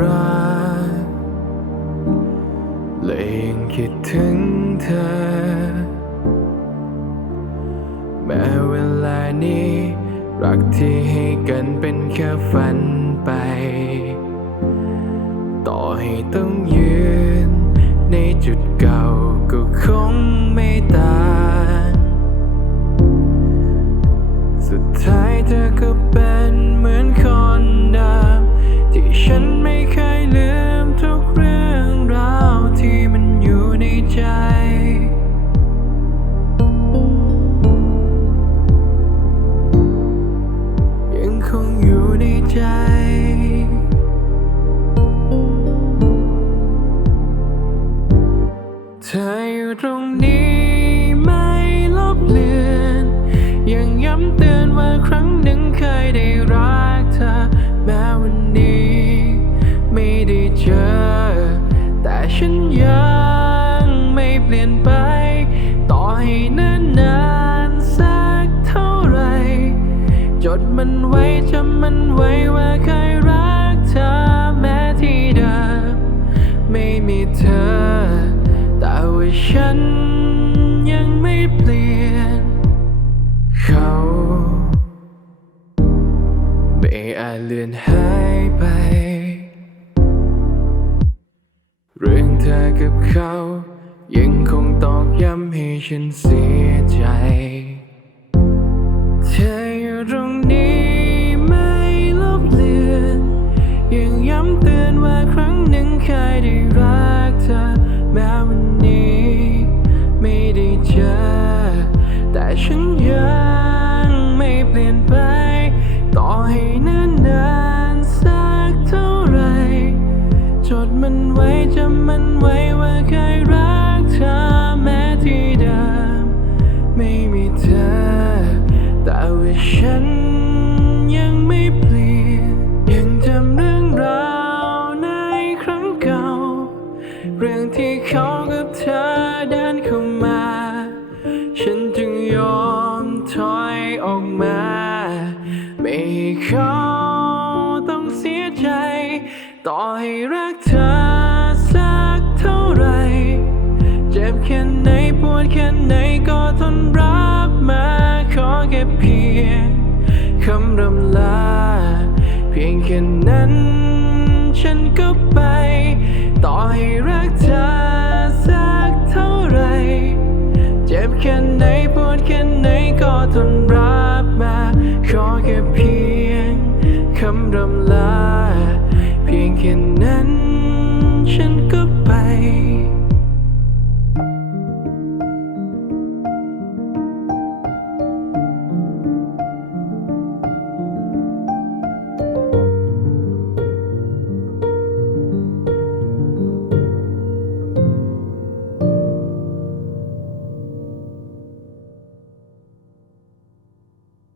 ยังคงรักและยังคิดถึงเธอ แม้เวลานี้ รักที่ให้กันเป็นแค่ฝันไป ต่อให้ต้องยืน ในจุดเก่าก็คงไม่ตาง ธออยู่ตรงนี้ไม่ลบเลือนยังย้ำเตือนว่าครั้งหนึ่งเคยได้รักเธอ แม้วันนี้ ไม่ได้เจอ แต่ฉันยังไม่เปลี่ยนไป ต่อให้นิ่นนานสักเท่าไร จดมันไว้จำมันไว้ว่าเคยรักเธอแม้ที่เดิมไม่มีเธอ ฉันยังไม่เปลี่ยน เขาไม่อาจเลือนหายไป เรื่องเธอกับเขา ยังคงตอกย้ำให้ฉันเสียใจเธอ ฉันยังไม่เปลี่ยนไป ต่อให้นานนานสักเท่าไร จดมันไว้จำมันไว้ว่าเคยรักเธอแม้ที่เดิมไม่มีเธอ แต่ว่าฉันยังไม่เปลี่ยน ยังจำเรื่องราวในครั้งเก่า เรื่องที่เขากับเธอเดินเข้ามา อมถอยออกมา ไม่ให้เขาต้องเสียใจ ต่อให้รักเธอสักเท่าไร เจ็บแค่ไหนปวดแค่ไหนก็ทนรับมา ขอแค่เพียงคำรำลา เพียงแค่นั้น ขอแค่เพียงคำรำลา เพียงแค่นั้น